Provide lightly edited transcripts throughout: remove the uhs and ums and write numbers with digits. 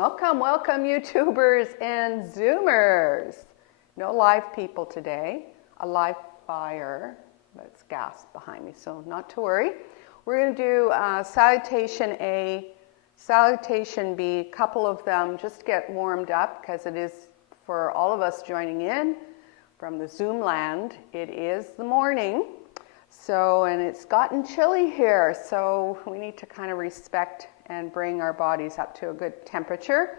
Welcome, welcome YouTubers and Zoomers. No live people today, a live fire, but it's gas behind me, so not to worry. We're going to do salutation A, salutation B, a couple of them just to get warmed up because it is for all of us joining in from the Zoom land. It is the morning, and it's gotten chilly here, so we need to kind of respect and bring our bodies up to a good temperature.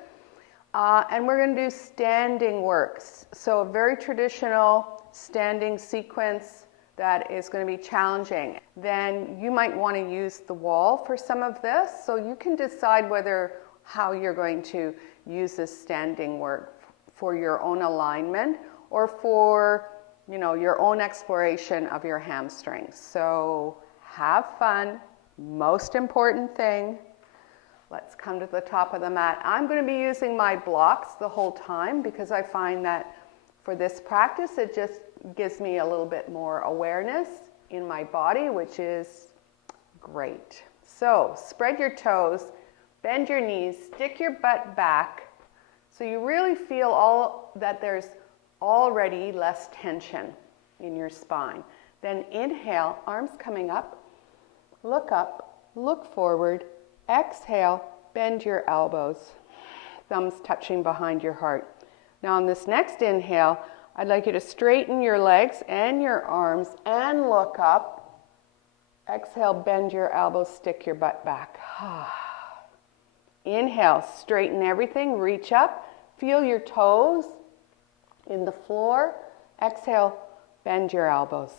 And we're going to do standing works. So a very traditional standing sequence that is going to be challenging. Then you might want to use the wall for some of this. So you can decide how you're going to use this standing work for your own alignment or for your own exploration of your hamstrings. So have fun. Most important thing. Let's come to the top of the mat. I'm going to be using my blocks the whole time because I find that for this practice, it just gives me a little bit more awareness in my body, which is great. So spread your toes, bend your knees, stick your butt back so you really feel that there's already less tension in your spine. Then inhale, arms coming up, look forward. Exhale, bend your elbows, thumbs touching behind your heart. Now on this next inhale, I'd like you to straighten your legs and your arms and look up. Exhale, bend your elbows, stick your butt back. Inhale, straighten everything, reach up, feel your toes in the floor. Exhale, bend your elbows,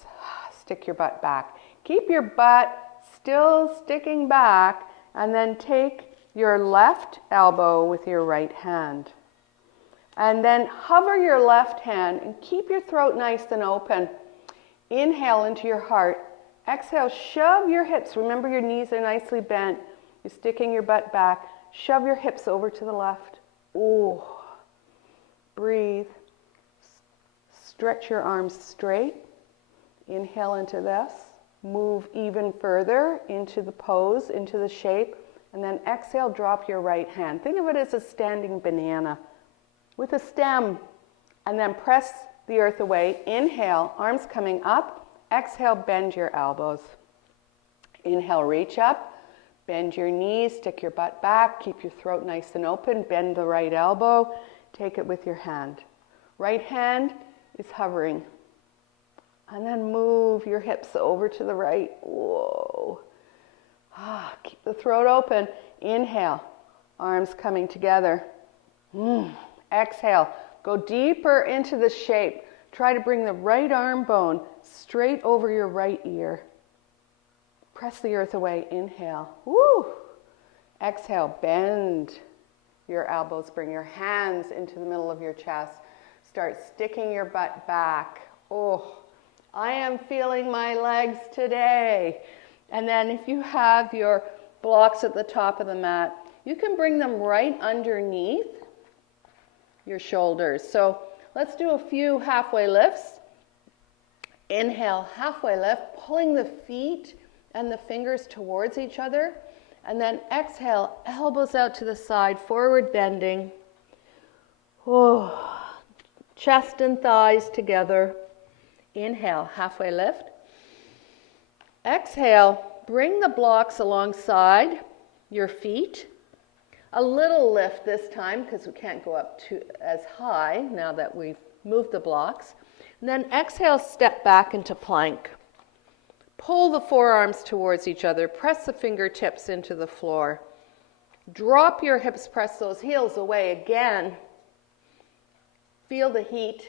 stick your butt back. Keep your butt still sticking back. And then take your left elbow with your right hand. And then hover your left hand and keep your throat nice and open. Inhale into your heart. Exhale, shove your hips. Remember your knees are nicely bent. You're sticking your butt back. Shove your hips over to the left. Ooh. Breathe. Stretch your arms straight. Inhale into this. Move even further into the pose, into the shape, and then exhale, drop your right hand. Think of it as a standing banana with a stem, and then press the earth away. Inhale, arms coming up. Exhale, bend your elbows. Inhale, reach up, bend your knees, stick your butt back, keep your throat nice and open, bend the right elbow, take it with your hand. Right hand is hovering. And then move your hips over to the right. Whoa. Keep the throat open. Inhale. Arms coming together. Exhale. Go deeper into the shape. Try to bring the right arm bone straight over your right ear. Press the earth away. Inhale. Woo. Exhale. Bend your elbows. Bring your hands into the middle of your chest. Start sticking your butt back. Oh. I am feeling my legs today. And then if you have your blocks at the top of the mat, you can bring them right underneath your shoulders. So let's do a few halfway lifts. Inhale, halfway lift, pulling the feet and the fingers towards each other. And then exhale, elbows out to the side, forward bending. Oh, chest and thighs together. Inhale, halfway lift. Exhale, bring the blocks alongside your feet. A little lift this time because we can't go up as high now that we've moved the blocks. And then exhale, step back into plank. Pull the forearms towards each other. Press the fingertips into the floor. Drop your hips, press those heels away again. Feel the heat.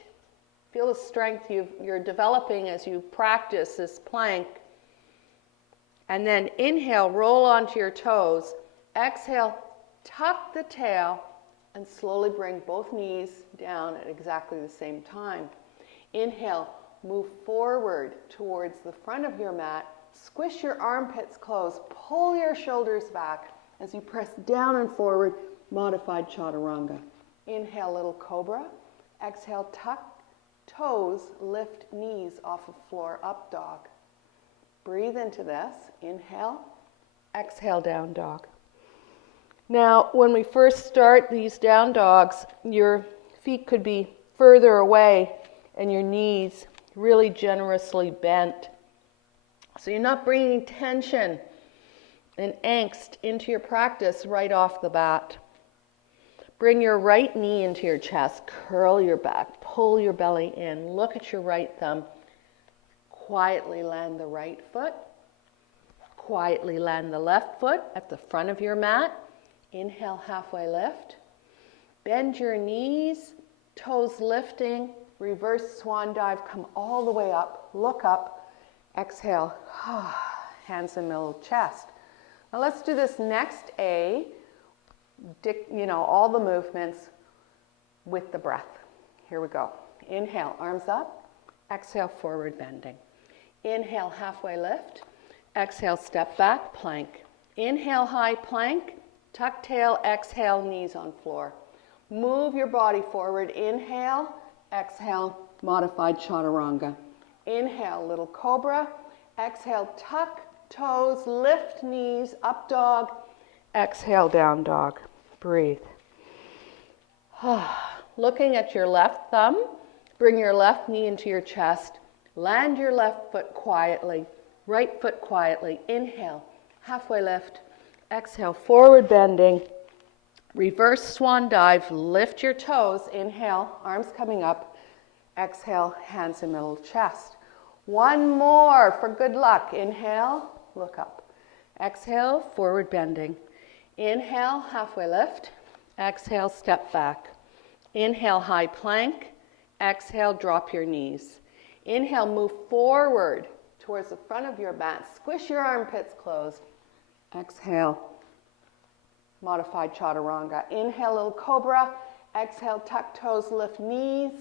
Feel the strength you're developing as you practice this plank. And then inhale, roll onto your toes. Exhale, tuck the tail and slowly bring both knees down at exactly the same time. Inhale, move forward towards the front of your mat. Squish your armpits closed. Pull your shoulders back as you press down and forward, modified chaturanga. Inhale, little cobra. Exhale, tuck toes, lift knees off of floor, up dog. Breathe into this. Inhale, exhale, down dog. Now, when we first start these down dogs, your feet could be further away and your knees really generously bent. So you're not bringing tension and angst into your practice right off the bat. Bring your right knee into your chest, curl your back, pull your belly in, look at your right thumb. Quietly land the right foot. Quietly land the left foot at the front of your mat. Inhale, halfway lift. Bend your knees, toes lifting, reverse swan dive, come all the way up, look up, exhale, hands in the middle of chest. Now let's do this next A, all the movements with the breath. Here we go. Inhale, arms up, exhale, forward bending. Inhale, halfway lift, exhale, step back, plank. Inhale, high plank, tuck tail, exhale, knees on floor. Move your body forward. Inhale, exhale, modified chaturanga. Inhale, little cobra. Exhale, tuck toes, lift knees, up dog. Exhale, down dog. Breathe. Looking at your left thumb, bring your left knee into your chest. Land your left foot quietly, right foot quietly. Inhale, halfway lift. Exhale, forward bending. Reverse swan dive, lift your toes. Inhale, arms coming up. Exhale, hands in middle of chest. One more for good luck. Inhale, look up. Exhale, forward bending. Inhale, halfway lift. Exhale, step back. Inhale, high plank. Exhale, drop your knees. Inhale, move forward towards the front of your mat. Squish your armpits closed. Exhale, modified chaturanga. Inhale, little cobra. Exhale, tuck toes, lift knees.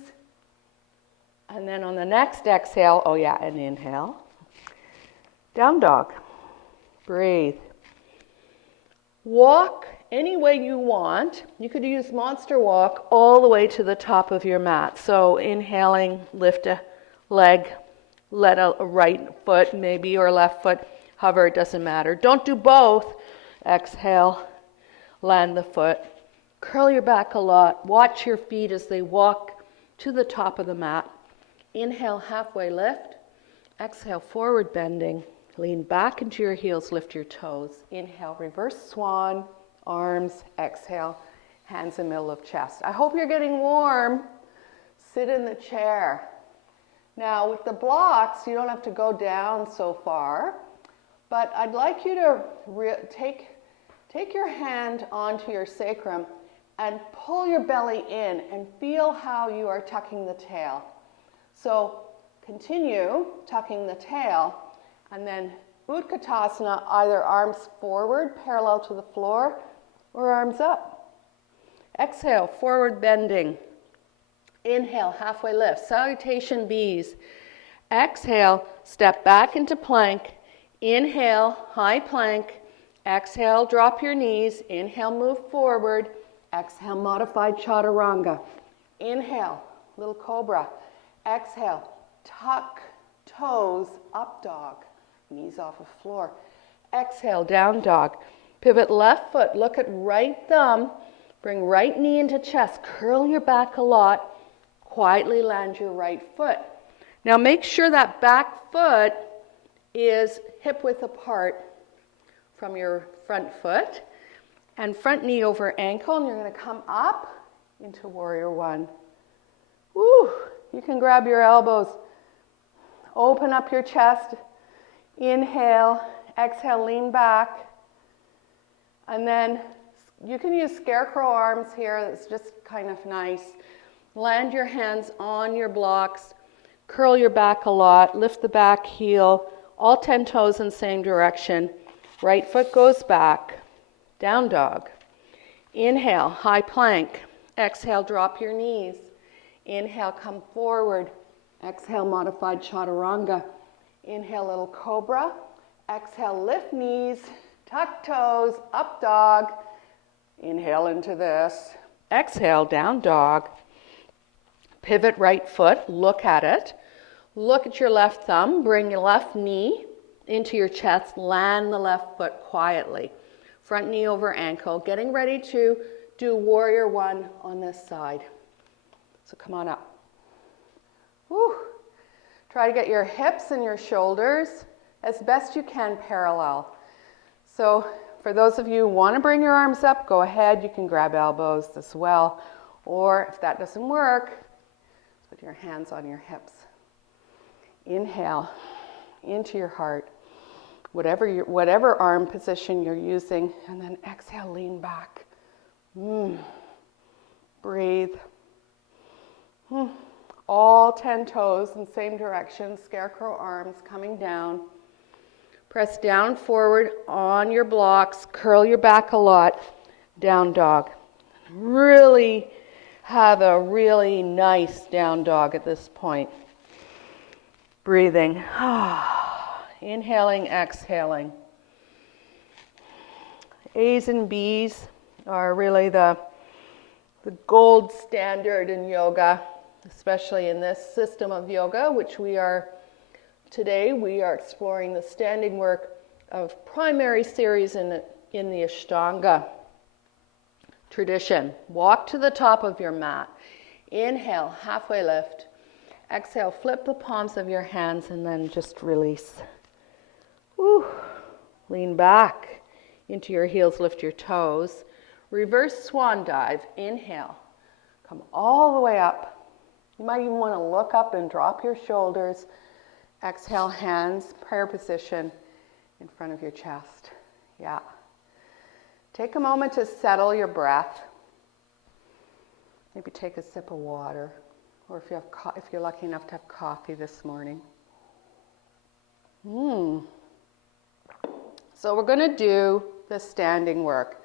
And then on the next exhale, and inhale. Down dog. Breathe. Walk any way you want. You could use monster walk all the way to the top of your mat. So inhaling, lift a leg, let a right foot maybe or left foot hover, it doesn't matter. Don't do both. Exhale, land the foot. Curl your back a lot. Watch your feet as they walk to the top of the mat. Inhale, halfway lift. Exhale, forward bending. Lean back into your heels, lift your toes. Inhale, reverse swan, arms, exhale, hands in middle of chest. I hope you're getting warm. Sit in the chair. Now with the blocks, you don't have to go down so far, but I'd like you to take your hand onto your sacrum and pull your belly in and feel how you are tucking the tail. So continue tucking the tail, and then Utkatasana, either arms forward, parallel to the floor, or arms up. Exhale, forward bending. Inhale, halfway lift, salutation bees. Exhale, step back into plank. Inhale, high plank. Exhale, drop your knees. Inhale, move forward. Exhale, modified chaturanga. Inhale, little cobra. Exhale, tuck toes, up dog. Knees off of floor. Exhale, down dog. Pivot left foot, look at right thumb. Bring right knee into chest. Curl your back a lot. Quietly land your right foot. Now make sure that back foot is hip width apart from your front foot. And front knee over ankle. And you're going to come up into warrior one. Woo! You can grab your elbows. Open up your chest. Inhale. Exhale, lean back. And then you can use scarecrow arms here. It's just kind of nice. Land your hands on your blocks. Curl your back a lot. Lift the back heel. All 10 toes in the same direction. Right foot goes back. Down dog. Inhale, high plank. Exhale, drop your knees. Inhale, come forward. Exhale, modified chaturanga. Inhale, little cobra. Exhale, lift knees. Tuck toes, up dog. Inhale into this. Exhale, down dog. Pivot right foot, look at it. Look at your left thumb, bring your left knee into your chest, land the left foot quietly. front knee over ankle, getting ready to do warrior one on this side. So come on up. Woo. Try to get your hips and your shoulders as best you can parallel. So for those of you who want to bring your arms up, go ahead. You can grab elbows as well. Or if that doesn't work, put your hands on your hips. Inhale into your heart, whatever arm position you're using, and then exhale, lean back. Breathe. All 10 toes in the same direction, scarecrow arms coming down. Press down forward on your blocks, curl your back a lot, down dog. Really have a really nice down dog at this point. Breathing. Inhaling, exhaling. A's and B's are really the gold standard in yoga, especially in this system of yoga, which today we are exploring the standing work of primary series in the Ashtanga tradition. Walk to the top of your mat. Inhale, halfway lift. Exhale, flip the palms of your hands and then just release. Woo. Lean back into your heels, lift your toes. Reverse swan dive. Inhale. Come all the way up. You might even want to look up and drop your shoulders. Exhale, hands, prayer position in front of your chest. Yeah. Take a moment to settle your breath. Maybe take a sip of water. Or if you're lucky enough to have coffee this morning. So we're going to do the standing work.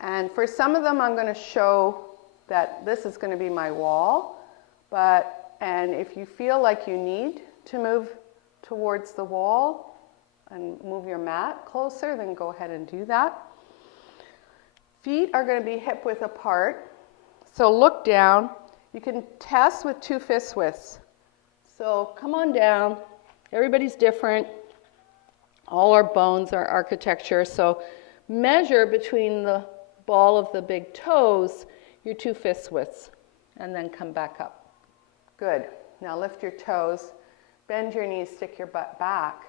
And for some of them, I'm going to show that this is going to be my wall. And if you feel like you need to move towards the wall and move your mat closer, then go ahead and do that. Feet are going to be hip width apart. So look down. You can test with 2 fist widths. So come on down. Everybody's different. All our bones are architecture. So measure between the ball of the big toes your 2 fist widths, and then come back up. Good. Now lift your toes, bend your knees, stick your butt back.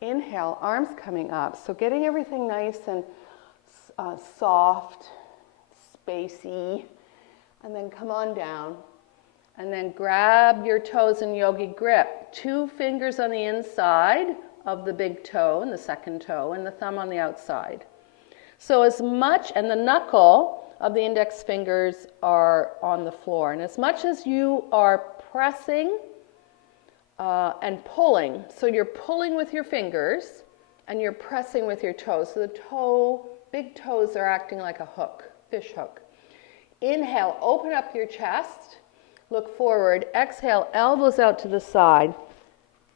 Inhale, arms coming up. So getting everything nice and soft, spacey. And then come on down. And then grab your toes in yogi grip. 2 fingers on the inside of the big toe and the second toe, and the thumb on the outside. So as much, and the knuckle of the index fingers are on the floor. And as much as you are pressing and pulling, so you're pulling with your fingers and you're pressing with your toes. So the big toes are acting like a hook, fish hook. Inhale, open up your chest, look forward. Exhale, elbows out to the side,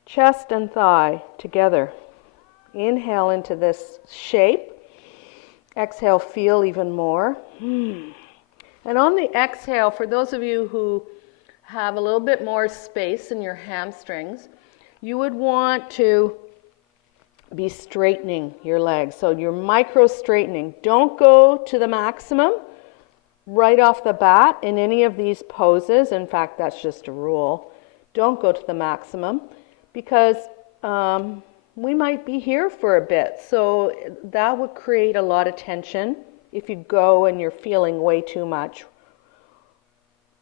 chest and thigh together. Inhale into this shape. Exhale, feel even more. And on the exhale, for those of you who have a little bit more space in your hamstrings, you would want to be straightening your legs. So you're micro straightening. Don't go to the maximum right off the bat in any of these poses. In fact, that's just a rule. Don't go to the maximum because we might be here for a bit. So that would create a lot of tension if you go and you're feeling way too much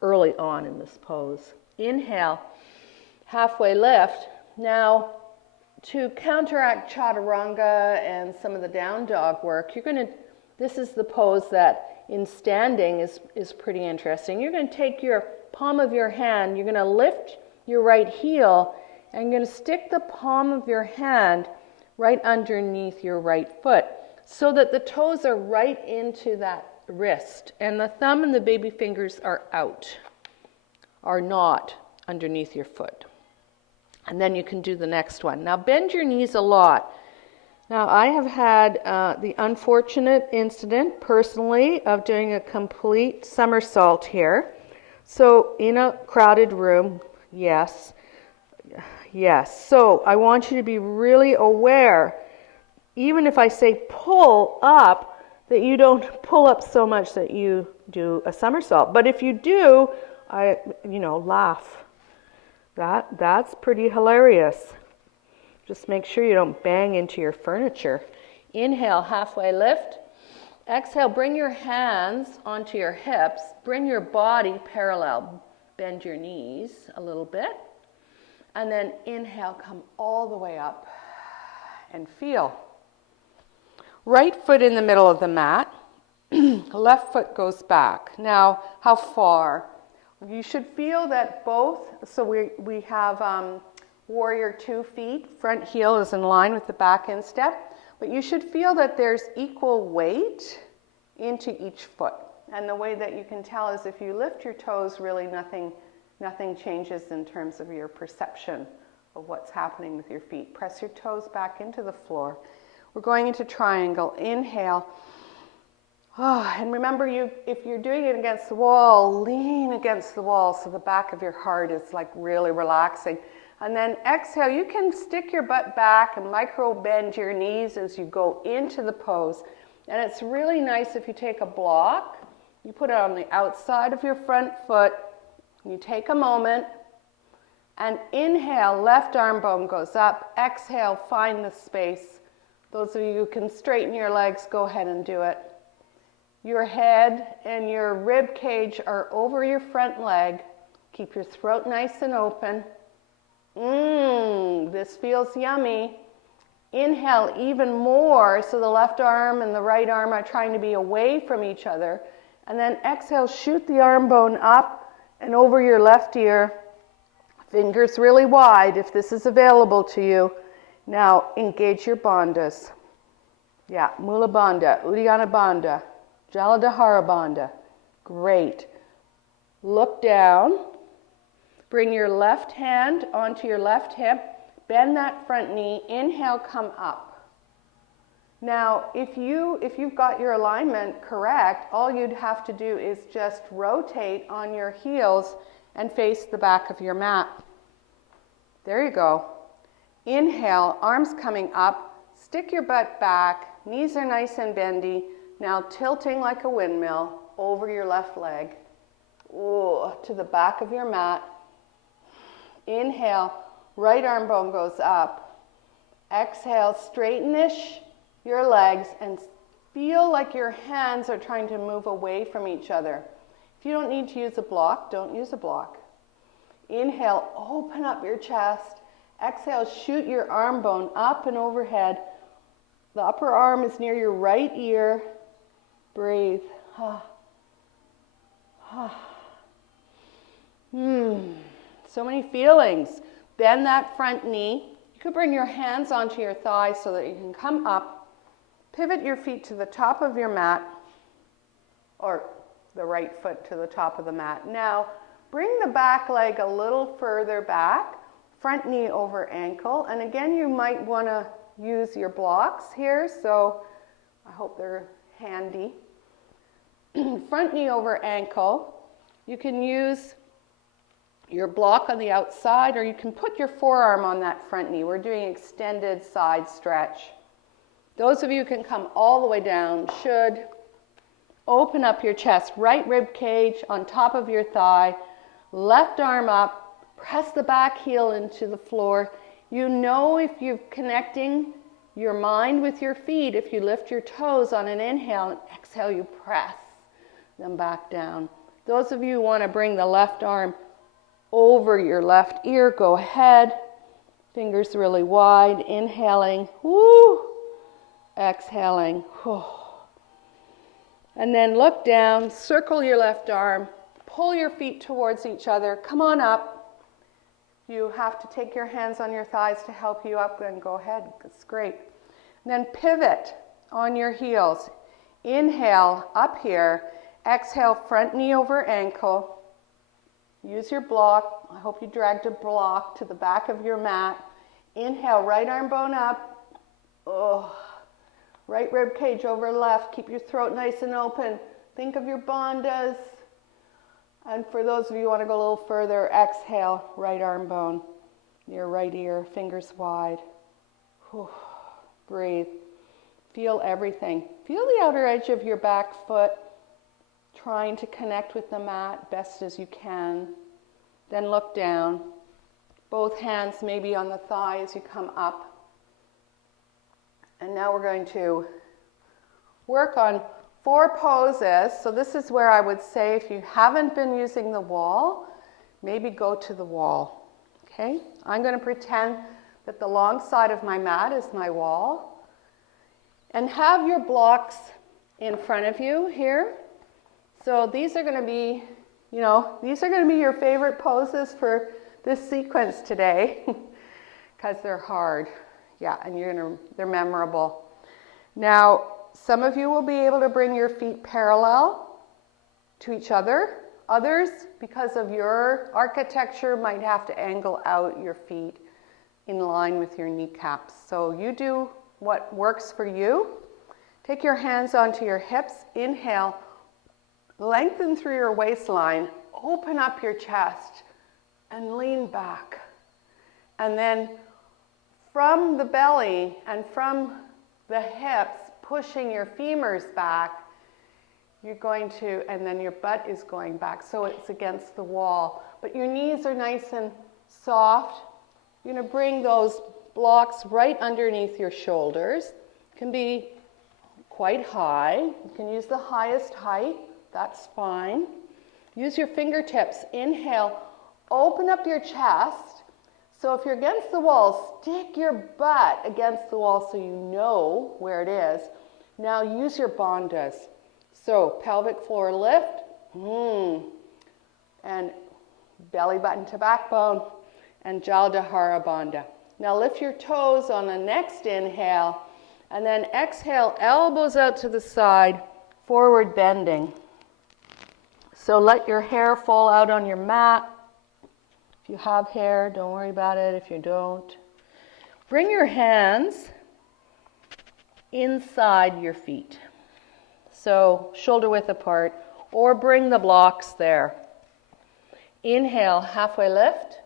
early on in this pose. Inhale, halfway lift. Now, to counteract chaturanga and some of the down dog work, this is the pose that in standing is pretty interesting. You're going to take your palm of your hand, you're going to lift your right heel, and you're going to stick the palm of your hand right underneath your right foot so that the toes are right into that wrist, and the thumb and the baby fingers are not underneath your foot. And then you can do the next one. Now bend your knees a lot. Now, I have had the unfortunate incident personally of doing a complete somersault here. So in a crowded room, yes. So I want you to be really aware, even if I say pull up, that you don't pull up so much that you do a somersault. But if you do, laugh. That's pretty hilarious. Just make sure you don't bang into your furniture. Inhale, halfway lift. Exhale, bring your hands onto your hips. Bring your body parallel. Bend your knees a little bit. And then inhale, come all the way up and feel. Right foot in the middle of the mat. Left foot goes back. Now, how far? You should feel that both, so we have warrior 2 feet. Front heel is in line with the back instep. But you should feel that there's equal weight into each foot. And the way that you can tell is if you lift your toes, really nothing changes in terms of your perception of what's happening with your feet. Press your toes back into the floor. We're going into triangle. Inhale. And remember, if you're doing it against the wall, lean against the wall so the back of your heart is like really relaxing. And then exhale, you can stick your butt back and micro bend your knees as you go into the pose. And it's really nice if you take a block, you put it on the outside of your front foot, you take a moment, and inhale, left arm bone goes up. Exhale, find the space. Those of you who can straighten your legs, go ahead and do it. Your head and your rib cage are over your front leg. Keep your throat nice and open. This feels yummy. Inhale even more, so the left arm and the right arm are trying to be away from each other. And then exhale, shoot the arm bone up and over your left ear. Fingers really wide if this is available to you. Now engage your bandhas. Yeah, Mula Bandha, Uddiyana Bandha, Jaladhara Bandha. Great. Look down. Bring your left hand onto your left hip. Bend that front knee. Inhale, come up. Now, if you've got your alignment correct, all you'd have to do is just rotate on your heels and face the back of your mat. There you go. Inhale, arms coming up. Stick your butt back. Knees are nice and bendy. Now tilting like a windmill over your left leg. Ooh, to the back of your mat. Inhale, right arm bone goes up. Exhale, straighten-ish your legs and feel like your hands are trying to move away from each other. If you don't need to use a block, don't use a block. Inhale, open up your chest. Exhale, shoot your arm bone up and overhead. The upper arm is near your right ear. Breathe. So many feelings. Bend that front knee. You could bring your hands onto your thighs so that you can come up. Pivot your feet to the top of your mat, or the right foot to the top of the mat. Now, bring the back leg a little further back, front knee over ankle. And again, you might want to use your blocks here, so I hope they're handy. Front knee over ankle. You can use your block on the outside, or you can put your forearm on that front knee. We're doing extended side stretch. Those of you who can come all the way down should open up your chest, right rib cage on top of your thigh, left arm up, press the back heel into the floor. You know if you're connecting your mind with your feet, if you lift your toes on an inhale and exhale, you press them back down. Those of you who want to bring the left arm over your left ear, go ahead. Fingers really wide, inhaling, whoo, exhaling, whoo. And then look down, circle your left arm, pull your feet towards each other, come on up. You have to take your hands on your thighs to help you up, then go ahead, it's great. And then pivot on your heels. Inhale, up here. Exhale, front knee over ankle. Use your block. I hope you dragged a block to the back of your mat. Inhale, right arm bone up. Oh. Right rib cage over left. Keep your throat nice and open. Think of your bandhas. And for those of you who want to go a little further, exhale, right arm bone near right ear, fingers wide. Whew. Breathe. Feel everything. Feel the outer edge of your back foot, trying to connect with the mat best as you can. Then look down. Both hands maybe on the thigh as you come up. And now we're going to work on 4 poses. So this is where I would say if you haven't been using the wall, maybe go to the wall. Okay? I'm going to pretend that the long side of my mat is my wall. And have your blocks in front of you here. So these are going to be, these are going to be your favorite poses for this sequence today because they're hard. Yeah, and they're memorable. Now, some of you will be able to bring your feet parallel to each other. Others, because of your architecture, might have to angle out your feet in line with your kneecaps. So you do what works for you. Take your hands onto your hips. Inhale, lengthen through your waistline. Open up your chest and lean back. And then from the belly and from the hips, pushing your femurs back, you're going to, and then your butt is going back, so it's against the wall. But your knees are nice and soft. You're going to bring those blocks right underneath your shoulders. It can be quite high. You can use the highest height. That's fine. Use your fingertips. Inhale, open up your chest. So if you're against the wall, stick your butt against the wall so you know where it is. Now use your bandhas. So pelvic floor lift, and belly button to backbone, and Jaldhara Bandha. Now lift your toes on the next inhale, and then exhale, elbows out to the side, forward bending. So let your hair fall out on your mat. If you have hair, don't worry about it. If you don't, bring your hands inside your feet. So shoulder width apart, or bring the blocks there. Inhale, halfway lift.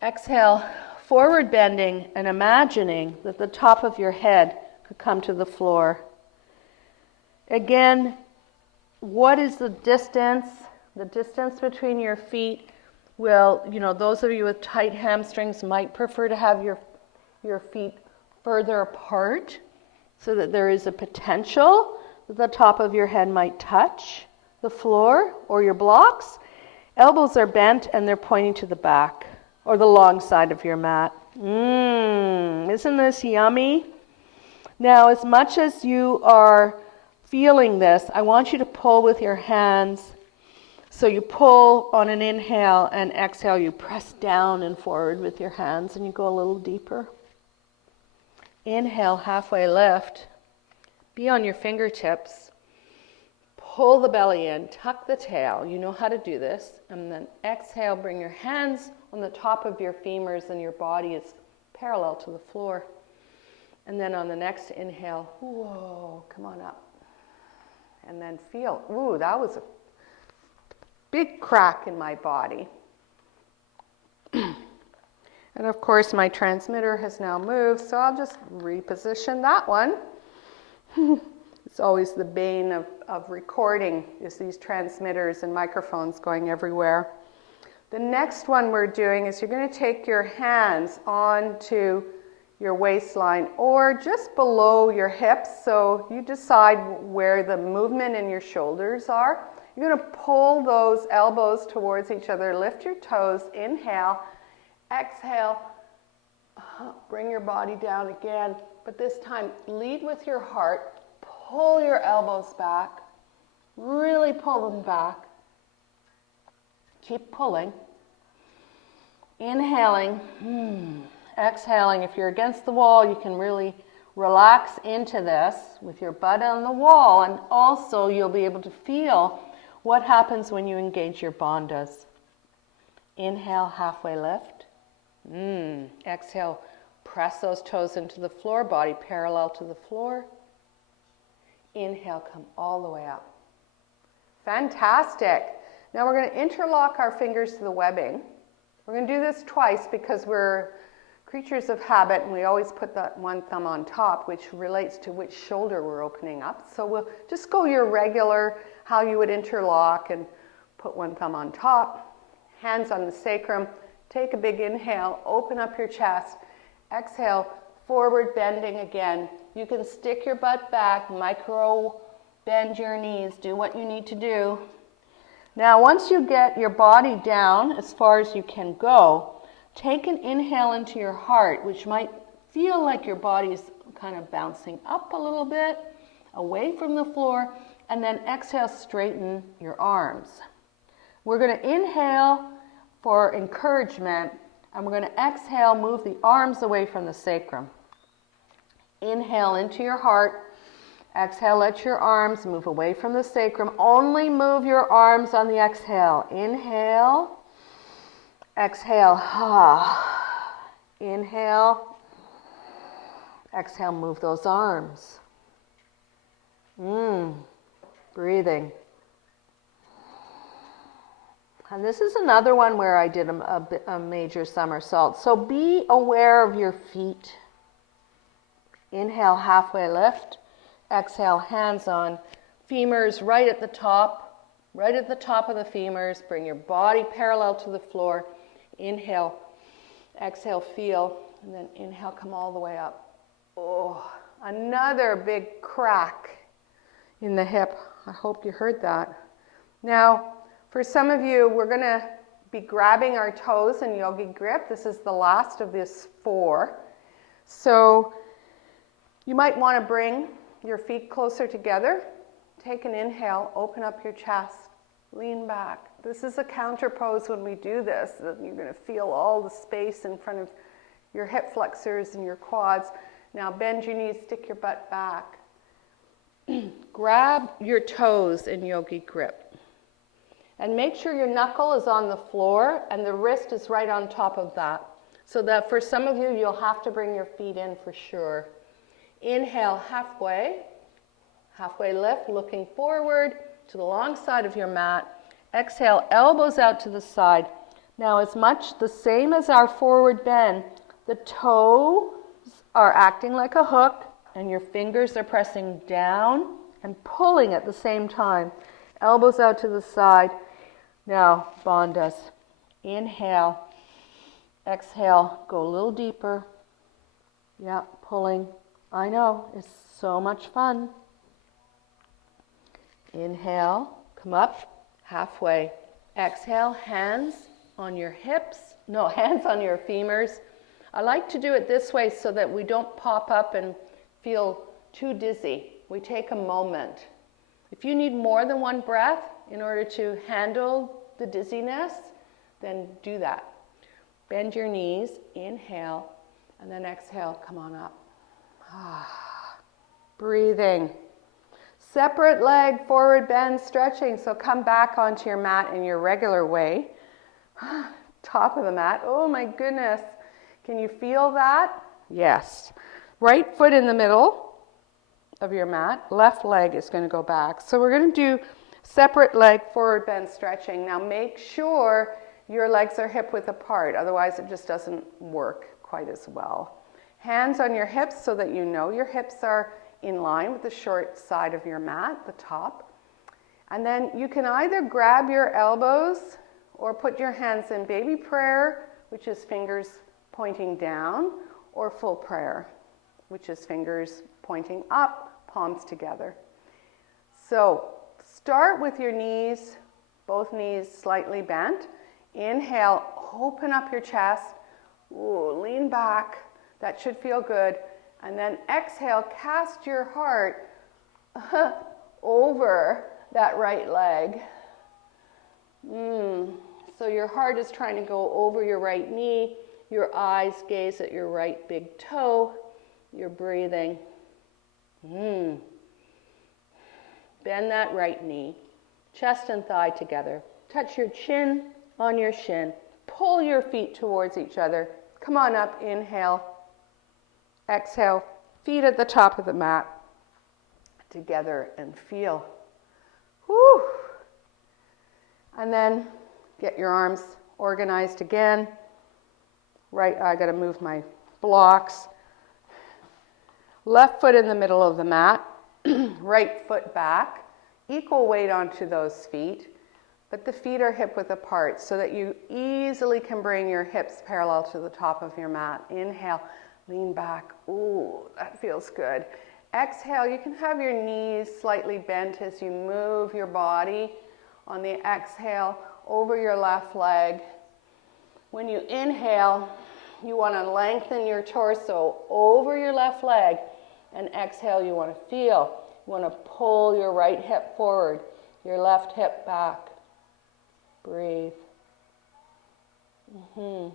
Exhale, forward bending and imagining that the top of your head could come to the floor. Again, what is the distance? The distance between your feet will, those of you with tight hamstrings might prefer to have your feet further apart so that there is a potential that the top of your head might touch the floor or your blocks. Elbows are bent and they're pointing to the back or the long side of your mat. Isn't this yummy? Now, as much as you are feeling this, I want you to pull with your hands. So you pull on an inhale, and exhale, you press down and forward with your hands and you go a little deeper. Inhale, halfway lift. Be on your fingertips. Pull the belly in, tuck the tail. You know how to do this. And then exhale, bring your hands on the top of your femurs and your body is parallel to the floor. And then on the next inhale, whoa, come on up. And then feel, that was a big crack in my body. And of course my transmitter has now moved, so I'll just reposition that one. It's always the bane of recording, is these transmitters and microphones going everywhere. The next one we're doing is you're going to take your hands onto your waistline or just below your hips, so you decide where the movement in your shoulders are. You're going to pull those elbows towards each other, lift your toes, inhale, exhale, bring your body down again, but this time lead with your heart, pull your elbows back, really pull them back, keep pulling, inhaling, exhaling. If you're against the wall, you can really relax into this with your butt on the wall, and also you'll be able to feel what happens when you engage your bandhas. Inhale, halfway lift. Exhale, press those toes into the floor, body parallel to the floor. Inhale, come all the way up. Fantastic. Now we're going to interlock our fingers to the webbing. We're going to do this twice because we're creatures of habit, and we always put that one thumb on top, which relates to which shoulder we're opening up. So we'll just go your regular, how you would interlock and put one thumb on top, hands on the sacrum. Take a big inhale, open up your chest. Exhale, forward bending again. You can stick your butt back, micro bend your knees, do what you need to do. Now, once you get your body down as far as you can go, take an inhale into your heart, which might feel like your body's kind of bouncing up a little bit, away from the floor, and then exhale, straighten your arms. We're going to inhale for encouragement, and we're going to exhale, move the arms away from the sacrum. Inhale into your heart. Exhale, let your arms move away from the sacrum. Only move your arms on the exhale. Inhale. Exhale. Inhale. Exhale, move those arms. Breathing. And this is another one where I did a major somersault. So be aware of your feet. Inhale, halfway lift. Exhale, hands on femurs right at the top of the femurs. Bring your body parallel to the floor. Inhale, exhale, feel, and then inhale, come all the way up. Oh, another big crack in the hip. I hope you heard that. Now, for some of you, we're going to be grabbing our toes in yogi grip. This is the last of this 4. So you might want to bring your feet closer together. Take an inhale, open up your chest, lean back. This is a counter pose when we do this. You're going to feel all the space in front of your hip flexors and your quads. Now bend your knees, stick your butt back. Grab your toes in yogi grip. And make sure your knuckle is on the floor and the wrist is right on top of that. So that for some of you, you'll have to bring your feet in for sure. Inhale, halfway lift, looking forward to the long side of your mat. Exhale, elbows out to the side. Now, as much the same as our forward bend, the toes are acting like a hook, and your fingers are pressing down and pulling at the same time. Elbows out to the side. Now, bandhas. Inhale. Exhale, go a little deeper. Yeah, pulling. I know, it's so much fun. Inhale, come up, halfway. Exhale, hands on your hips. No, hands on your femurs. I like to do it this way so that we don't pop up and feel too dizzy. We take a moment. If you need more than one breath in order to handle the dizziness, then do that. Bend your knees, inhale, and then exhale, come on up. Breathing. Separate leg, forward bend, stretching. So come back onto your mat in your regular way. Top of the mat. Oh my goodness. Can you feel that? Yes. Right foot in the middle of your mat. Left leg is going to go back. So we're going to do separate leg, forward bend, stretching. Now make sure your legs are hip width apart. Otherwise it just doesn't work quite as well. Hands on your hips so that you know your hips are in line with the short side of your mat, the top. And then you can either grab your elbows or put your hands in baby prayer, which is fingers pointing down, or full prayer, which is fingers pointing up, palms together. So start with your knees, both knees slightly bent. Inhale, open up your chest. Ooh, lean back. That should feel good. And then exhale, cast your heart over that right leg. So your heart is trying to go over your right knee. Your eyes gaze at your right big toe. You're breathing. Bend that right knee. Chest and thigh together. Touch your chin on your shin. Pull your feet towards each other. Come on up, inhale. Exhale, feet at the top of the mat. Together and feel. Whew. And then get your arms organized again. Right, I gotta move my blocks. Left foot in the middle of the mat, right foot back, equal weight onto those feet, but the feet are hip width apart so that you easily can bring your hips parallel to the top of your mat. Inhale, lean back. Ooh, that feels good. Exhale, you can have your knees slightly bent as you move your body on the exhale over your left leg. When you inhale, you want to lengthen your torso over your left leg, and exhale, you want to feel. You want to pull your right hip forward, your left hip back. Breathe. And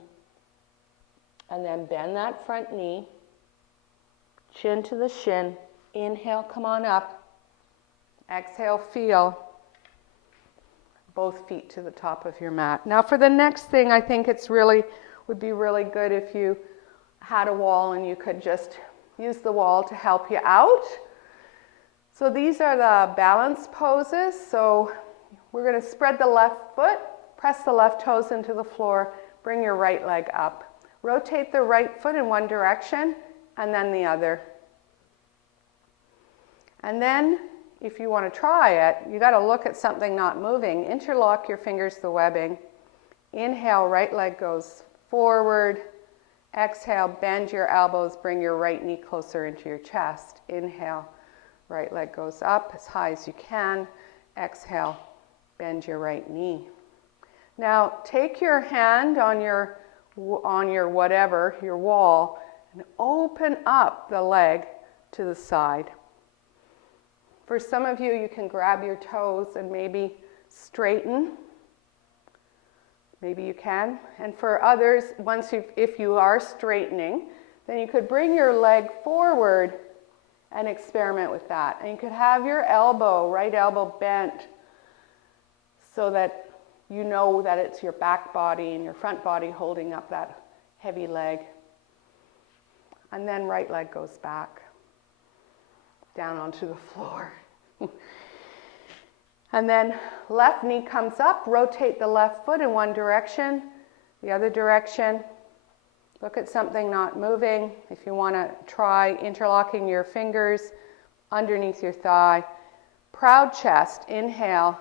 then bend that front knee, chin to the shin. Inhale, come on up. Exhale, feel. Both feet to the top of your mat. Now for the next thing, I think would be really good if you had a wall and you could just use the wall to help you out. So these are the balance poses. So we're going to spread the left foot, press the left toes into the floor, bring your right leg up. Rotate the right foot in one direction and then the other. And then if you want to try it, you got to look at something not moving. Interlock your fingers, the webbing. Inhale, right leg goes forward. Exhale, bend your elbows, bring your right knee closer into your chest. Inhale, right leg goes up as high as you can. Exhale, bend your right knee. Now take your hand on your whatever, your wall, and open up the leg to the side. For some of you, you can grab your toes and maybe straighten. Maybe you can. And for others, if you are straightening, then you could bring your leg forward and experiment with that. And you could have your right elbow bent so that you know that it's your back body and your front body holding up that heavy leg. And then right leg goes back down onto the floor. And then left knee comes up, rotate the left foot in one direction, the other direction. Look at something not moving. If you want to try interlocking your fingers underneath your thigh. Proud chest, inhale,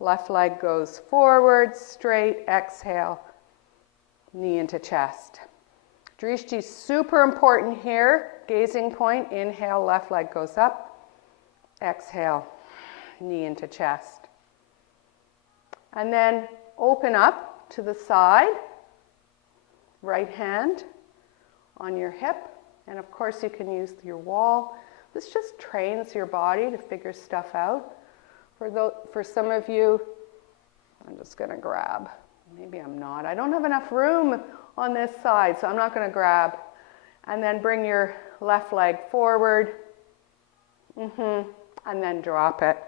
left leg goes forward, straight, exhale, knee into chest. Drishti, super important here. Gazing point, inhale, left leg goes up, exhale, knee into chest. And then open up to the side, right hand on your hip, and of course you can use your wall. This just trains your body to figure stuff out. For some of you, I'm just going to grab. Maybe I'm not. I don't have enough room on this side, so I'm not going to grab. And then bring your left leg forward, and then drop it.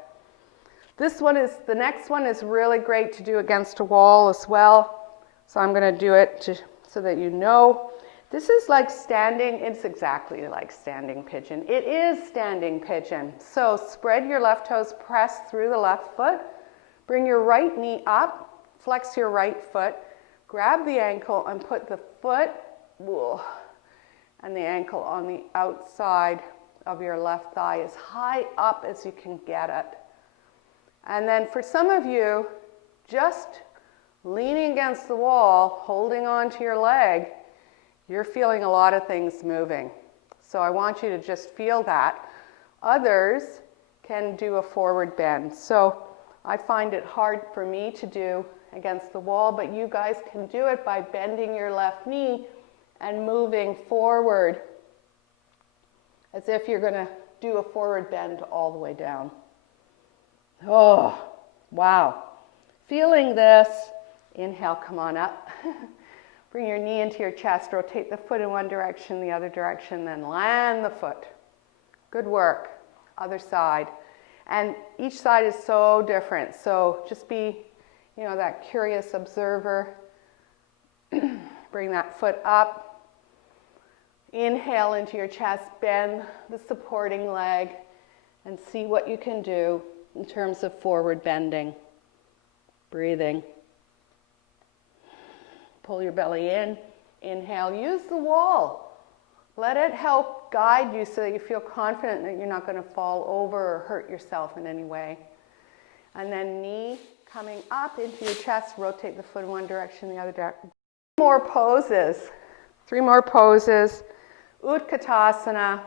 The next one is really great to do against a wall as well. So I'm going to do it so that you know. This is like standing, it's exactly like standing pigeon. It is standing pigeon. So spread your left toes, press through the left foot, bring your right knee up, flex your right foot, grab the ankle and put the foot and the ankle on the outside of your left thigh as high up as you can get it. And then for some of you, just leaning against the wall, holding onto your leg, you're feeling a lot of things moving. So I want you to just feel that. Others can do a forward bend. So I find it hard for me to do against the wall, but you guys can do it by bending your left knee and moving forward as if you're going to do a forward bend all the way down. Oh, wow. Feeling this. Inhale, come on up. Bring your knee into your chest. Rotate the foot in one direction, the other direction, then land the foot. Good work. Other side. And each side is so different. So just be, that curious observer. Bring that foot up. Inhale into your chest. Bend the supporting leg and see what you can do in terms of forward bending. Breathing. Pull your belly in. Inhale. Use the wall. Let it help guide you so that you feel confident that you're not going to fall over or hurt yourself in any way. And then knee coming up into your chest, rotate the foot in one direction, the other direction. 3 more poses. 3 more poses. Utkatasana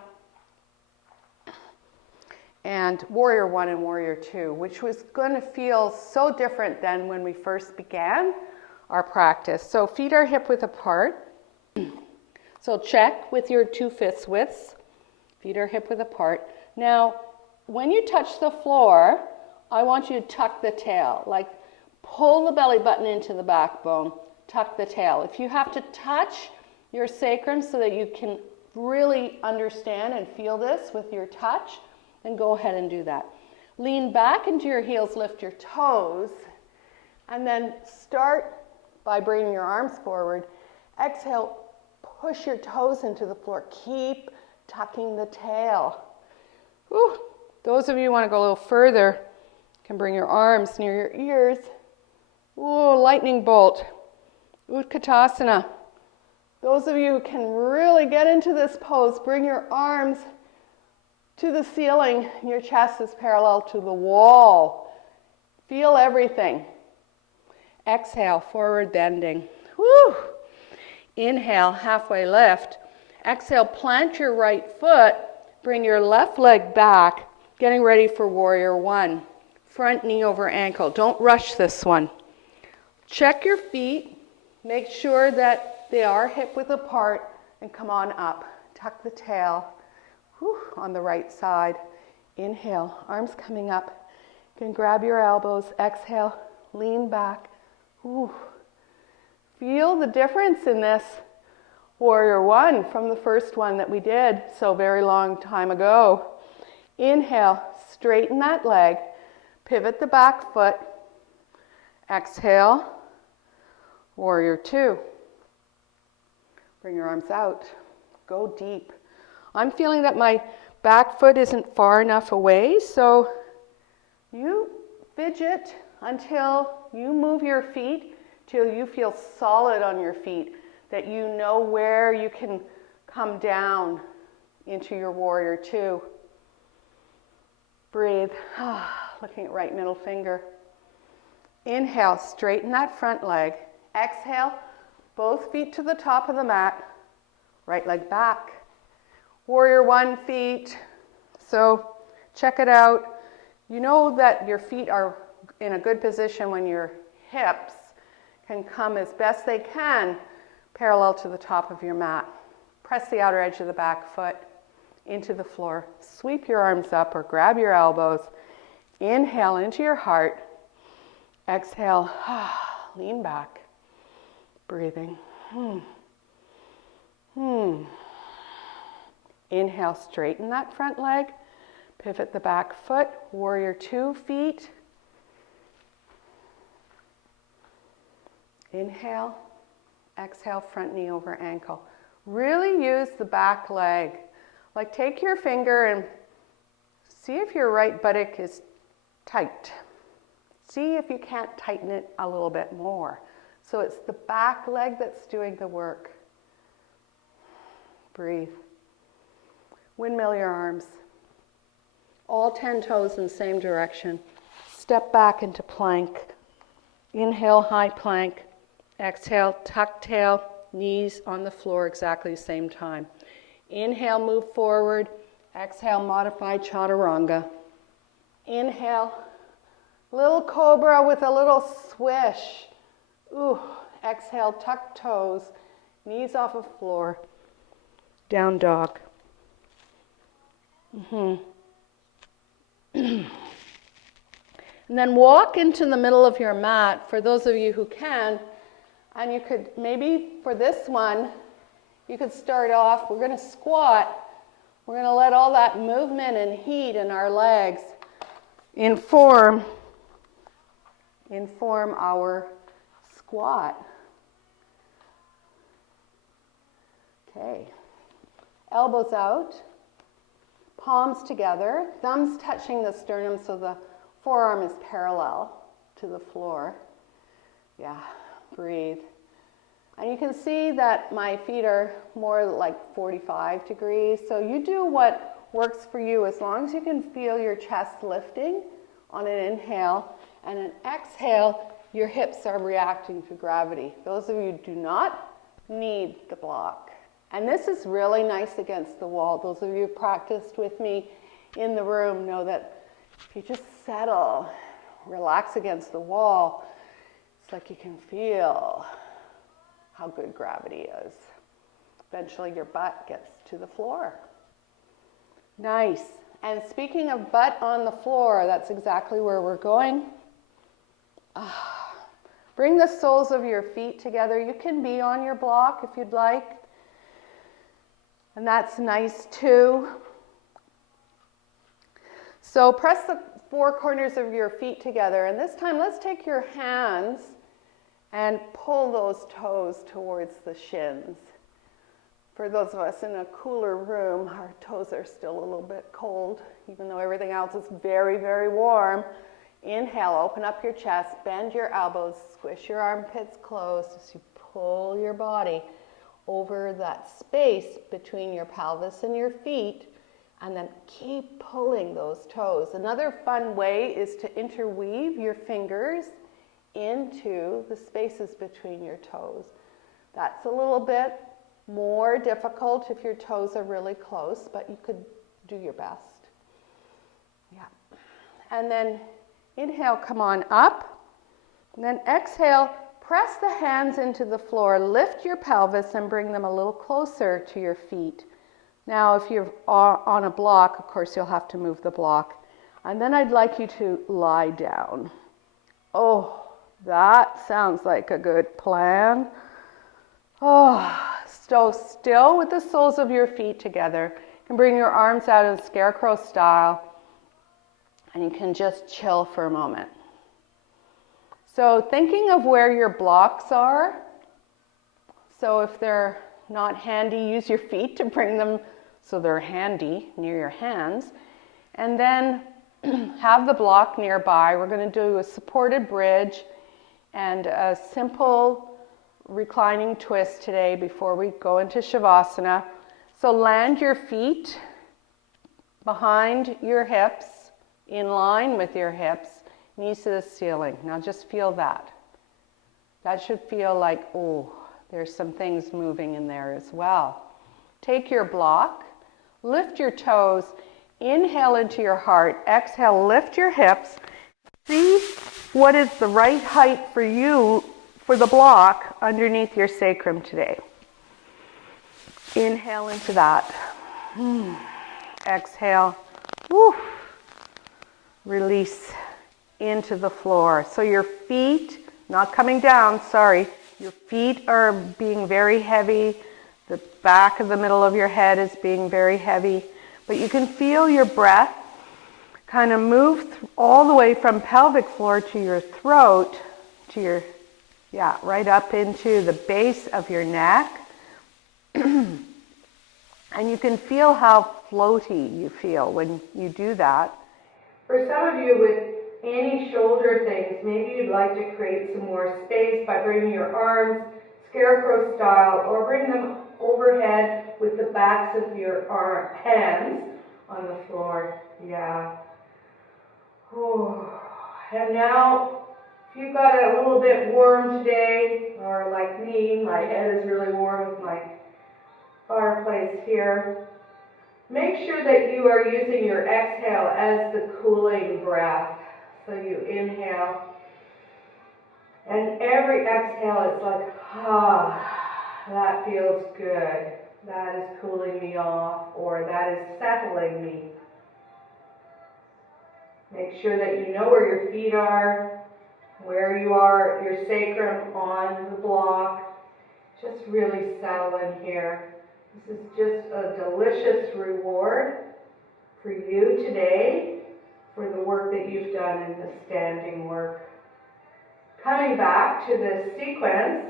and Warrior 1 and Warrior 2, which was going to feel so different than when we first began our practice. So feet are hip width apart. So check with your 2/5 widths. Feet are hip width apart. Now, when you touch the floor, I want you to tuck the tail, like pull the belly button into the backbone, tuck the tail. If you have to touch your sacrum so that you can really understand and feel this with your touch, then go ahead and do that. Lean back into your heels, lift your toes, and then start by bringing your arms forward. Exhale, push your toes into the floor. Keep tucking the tail. Whew. Those of you who want to go a little further can bring your arms near your ears. Ooh, lightning bolt. Utkatasana. Those of you who can really get into this pose, bring your arms to the ceiling. Your chest is parallel to the wall. Feel everything. Exhale, forward bending. Woo. Inhale, halfway lift. Exhale, plant your right foot. Bring your left leg back, getting ready for Warrior 1. Front knee over ankle. Don't rush this one. Check your feet. Make sure that they are hip width apart and come on up. Tuck the tail. Whew, on the right side. Inhale, arms coming up. You can grab your elbows. Exhale, lean back. Whew. Feel the difference in this Warrior 1 from the first one that we did so very long time ago. Inhale, straighten that leg. Pivot the back foot. Exhale, Warrior 2. Bring your arms out. Go deep. I'm feeling that my back foot isn't far enough away, so you fidget until you move your feet, till you feel solid on your feet, that you know where you can come down into your Warrior 2. Breathe. Looking at right middle finger. Inhale, straighten that front leg. Exhale, both feet to the top of the mat. Right leg back. Warrior 1 feet. So check it out. You know that your feet are in a good position when your hips can come as best they can parallel to the top of your mat. Press the outer edge of the back foot into the floor. Sweep your arms up or grab your elbows. Inhale into your heart. Exhale, lean back. Breathing. Inhale, straighten that front leg. Pivot the back foot. Warrior 2 feet. Inhale. Exhale, front knee over ankle. Really use the back leg. Like take your finger and see if your right buttock is tight. See if you can't tighten it a little bit more. So it's the back leg that's doing the work. Breathe. Windmill your arms. All 10 toes in the same direction. Step back into plank. Inhale, high plank. Exhale, tuck tail, knees on the floor exactly the same time. Inhale, move forward. Exhale, modified chaturanga. Inhale, little cobra with a little swish. Ooh, exhale, tuck toes, knees off of floor. Down dog. And then walk into the middle of your mat, for those of you who can, and you could, maybe for this one, you could start off, we're going to squat. We're going to let all that movement and heat in our legs inform our squat. Okay. Elbows out, palms together, thumbs touching the sternum so the forearm is parallel to the floor. Yeah, breathe. And you can see that my feet are more like 45 degrees. So you do what works for you as long as you can feel your chest lifting on an inhale, and an exhale, your hips are reacting to gravity. Those of you who do not need the block. And this is really nice against the wall. Those of you who practiced with me in the room know that if you just settle, relax against the wall, it's like you can feel how good gravity is. Eventually your butt gets to the floor. Nice. And speaking of butt on the floor, that's exactly where we're going. Bring the soles of your feet together. You can be on your block if you'd like. And that's nice too. So press the four corners of your feet together. And this time, let's take your hands and pull those toes towards the shins. For those of us in a cooler room, our toes are still a little bit cold, even though everything else is very, very warm. Inhale, open up your chest, bend your elbows, squish your armpits closed as you pull your body over that space between your pelvis and your feet, and then keep pulling those toes. Another fun way is to interweave your fingers into the spaces between your toes. That's a little bit more difficult if your toes are really close, but you could do your best. Yeah. And then inhale, come on up. And then exhale, press the hands into the floor, lift your pelvis and bring them a little closer to your feet. Now, if you're on a block, of course, you'll have to move the block. And then I'd like you to lie down. Oh, that sounds like a good plan. Oh, so still with the soles of your feet together. You can bring your arms out in scarecrow style, and you can just chill for a moment. So thinking of where your blocks are. So if they're not handy, use your feet to bring them so they're handy near your hands. And then have the block nearby. We're going to do a supported bridge and a simple reclining twist today before we go into Shavasana. So land your feet behind your hips, in line with your hips, knees to the ceiling. Now just feel that. That should feel like, oh, there's some things moving in there as well. Take your block, lift your toes, inhale into your heart, exhale, lift your hips. See what is the right height for you for the block underneath your sacrum today. Inhale into that. Exhale. Woo. Release into the floor. So your feet, not coming down, sorry. Your feet are being very heavy. The back of the middle of your head is being very heavy. But you can feel your breath kind of move all the way from pelvic floor to your throat, to your, right up into the base of your neck. And you can feel how floaty you feel when you do that. For some of you with any shoulder things, maybe you'd like to create some more space by bringing your arms scarecrow style, or bring them overhead with the backs of your hands on the floor. Yeah. Oh. And now, if you got a little bit warm today, or like me, my head is really warm with my fireplace here, make sure that you are using your exhale as the cooling breath. So you inhale, and every exhale it's like, that feels good. That is cooling me off, or that is settling me. Make sure that you know where your feet are, where you are, your sacrum on the block. Just really settle in here. This is just a delicious reward for you today for the work that you've done in the standing work. Coming back to this sequence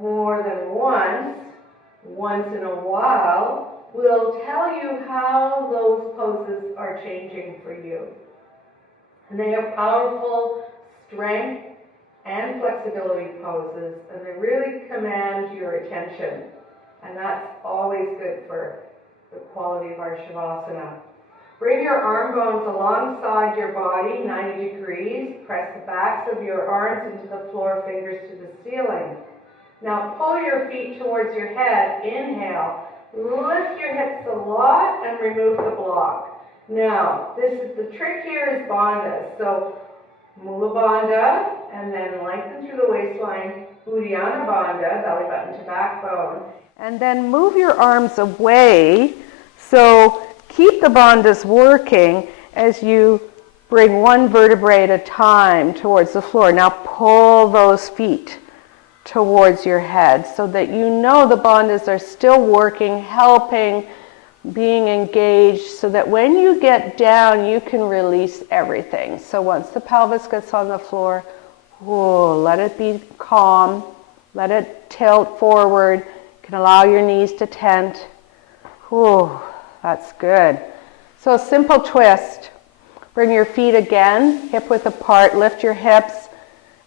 more than once in a while, will tell you how those poses are changing for you. And they are powerful strength and flexibility poses, and they really command your attention. And that's always good for the quality of our Shavasana. Bring your arm bones alongside your body, 90 degrees. Press the backs of your arms into the floor, fingers to the ceiling. Now pull your feet towards your head. Inhale. Lift your hips a lot and remove the block. Now, the trick here is bandhas. So Mula Bandha, and then lengthen through the waistline, Uddiyana Bandha, belly button to backbone. And then move your arms away, so keep the bandhas working as you bring one vertebrae at a time towards the floor. Now pull those feet towards your head so that you know the bandhas are still working, helping, being engaged, so that when you get down, you can release everything. So once the pelvis gets on the floor, let it be calm, let it tilt forward. You can allow your knees to tent. That's good. So simple twist. Bring your feet again, hip width apart, lift your hips,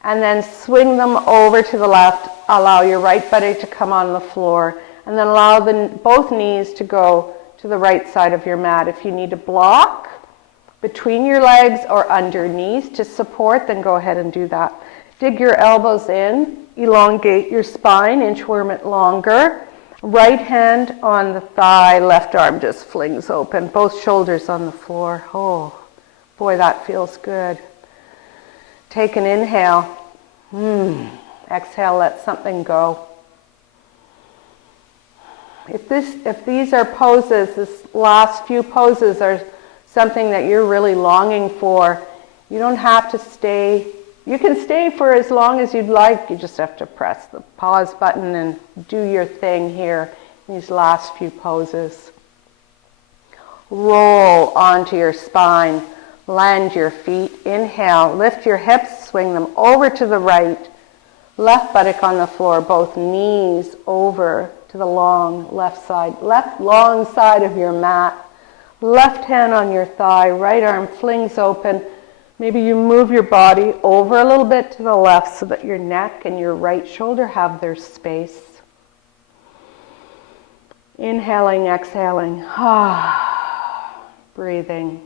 and then swing them over to the left. Allow your right buttock to come on the floor, and then allow both knees to go to the right side of your mat. If you need a block between your legs or underneath to support, then go ahead and do that. Dig your elbows in, elongate your spine, inchworm it longer. Right hand on the thigh, left arm just flings open, both shoulders on the floor. Oh, boy, that feels good. Take an inhale. Exhale, let something go. If these are poses, this last few poses are something that you're really longing for, you don't have to stay. You can stay for as long as you'd like. You just have to press the pause button and do your thing here in these last few poses. Roll onto your spine. Land your feet. Inhale. Lift your hips. Swing them over to the right. Left buttock on the floor. Both knees over to the long side of your mat. Left hand on your thigh. Right arm flings open. Maybe you move your body over a little bit to the left so that your neck and your right shoulder have their space. Inhaling, exhaling. Breathing,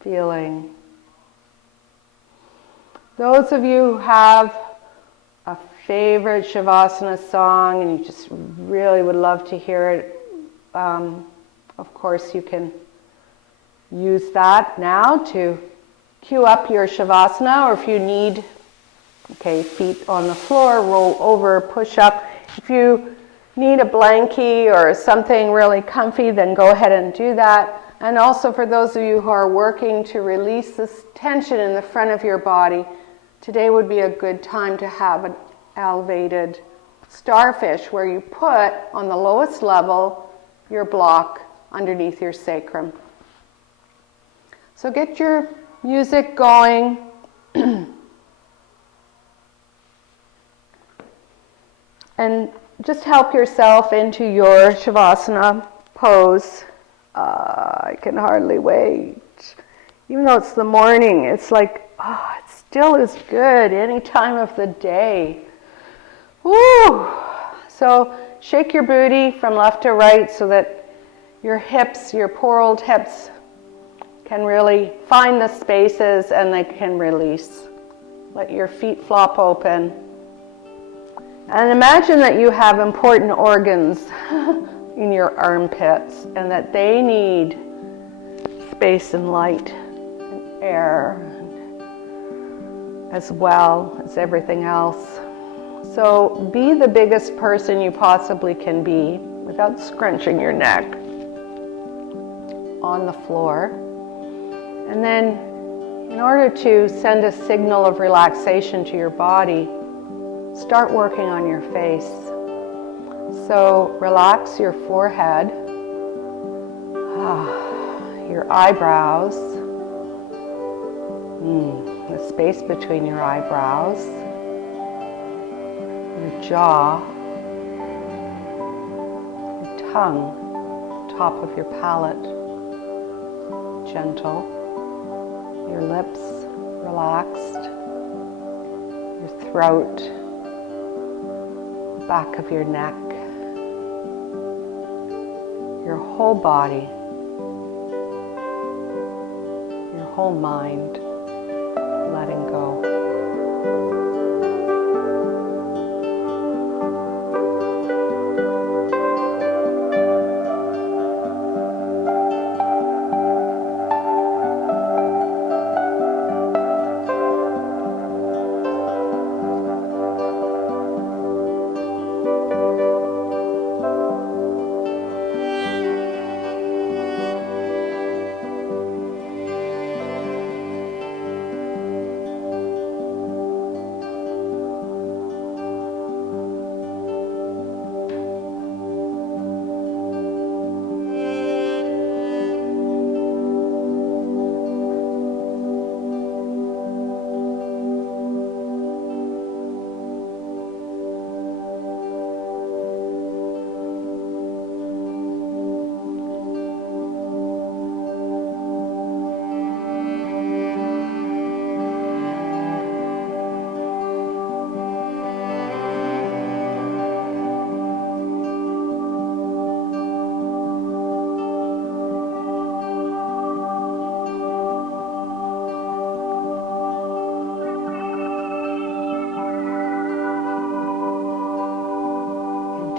feeling. Those of you who have a favorite Shavasana song and you just really would love to hear it, of course you can use that now to cue up your Shavasana, or if you need, feet on the floor, roll over, push up. If you need a blankie or something really comfy, then go ahead and do that. And also for those of you who are working to release this tension in the front of your body, today would be a good time to have an elevated starfish where you put on the lowest level your block underneath your sacrum. So get your music going. And just help yourself into your Shavasana pose. I can hardly wait. Even though it's the morning, it's like, it still is good any time of the day. Woo! So shake your booty from left to right so that your hips, your poor old hips, can really find the spaces and they can release. Let your feet flop open. And imagine that you have important organs in your armpits and that they need space and light and air as well as everything else. So be the biggest person you possibly can be without scrunching your neck on the floor. And then in order to send a signal of relaxation to your body, start working on your face. So relax your forehead, your eyebrows, the space between your eyebrows, your jaw, your tongue, top of your palate, gentle, your lips relaxed, your throat, back of your neck, your whole body, your whole mind, letting go.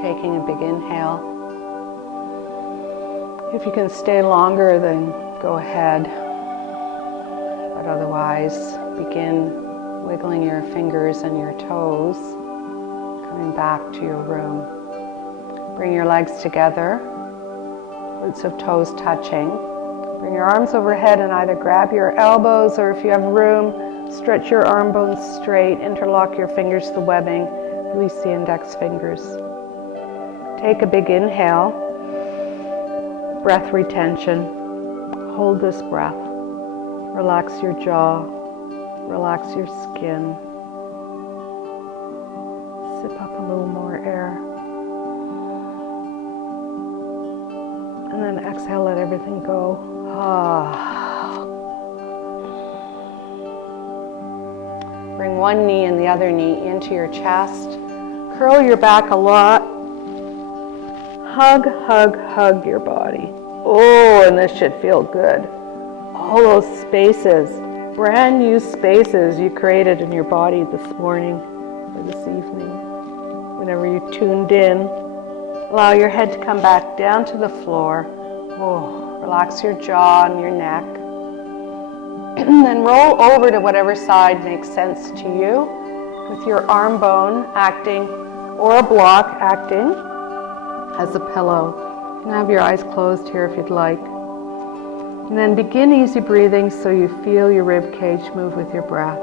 Taking a big inhale. If you can stay longer, then go ahead. But otherwise, begin wiggling your fingers and your toes, coming back to your room. Bring your legs together, roots of toes touching. Bring your arms overhead and either grab your elbows, or if you have room, stretch your arm bones straight, interlock your fingers to the webbing, release the index fingers. Take a big inhale, breath retention. Hold this breath. Relax your jaw, relax your skin. Sip up a little more air. And then exhale, let everything go. Bring one knee and the other knee into your chest. Curl your back a lot. Hug, hug, hug your body. Oh, and this should feel good. All those spaces, brand new spaces you created in your body this morning or this evening. Whenever you tuned in, allow your head to come back down to the floor. Oh, relax your jaw and your neck. And then roll over to whatever side makes sense to you, with your arm bone acting, or a block acting as a pillow. You can have your eyes closed here if you'd like. And then begin easy breathing so you feel your rib cage move with your breath.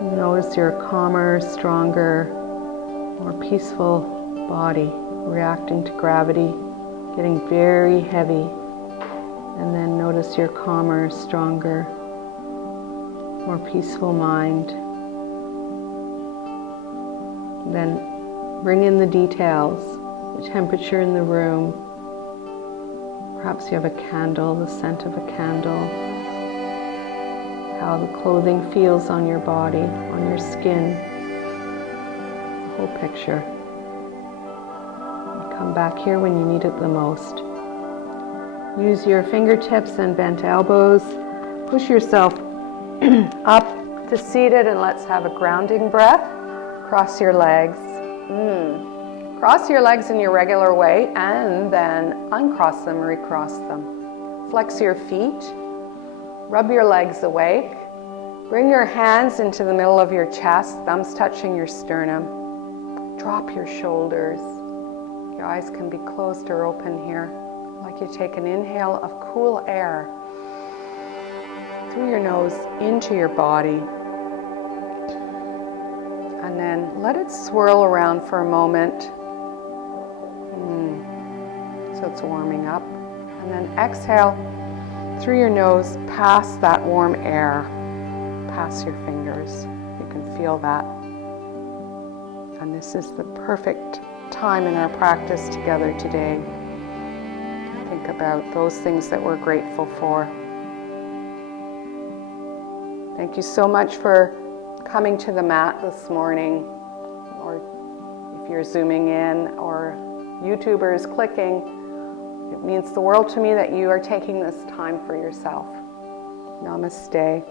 Notice your calmer, stronger, more peaceful body reacting to gravity, getting very heavy. And then notice your calmer, stronger, more peaceful mind. And then bring in the details, the temperature in the room. Perhaps you have a candle, the scent of a candle. How the clothing feels on your body, on your skin. The whole picture. And come back here when you need it the most. Use your fingertips and bent elbows. Push yourself up to seated, and let's have a grounding breath. Cross your legs. Cross your legs in your regular way and then uncross them, recross them. Flex your feet. Rub your legs awake. Bring your hands into the middle of your chest, thumbs touching your sternum. Drop your shoulders. Your eyes can be closed or open here. Like you take an inhale of cool air through your nose into your body. And then let it swirl around for a moment. So it's warming up. And then exhale through your nose, past that warm air, past your fingers. You can feel that. And this is the perfect time in our practice together today. Think about those things that we're grateful for. Thank you so much for coming to the mat this morning, or if you're zooming in or YouTubers clicking. It means the world to me that you are taking this time for yourself. Namaste.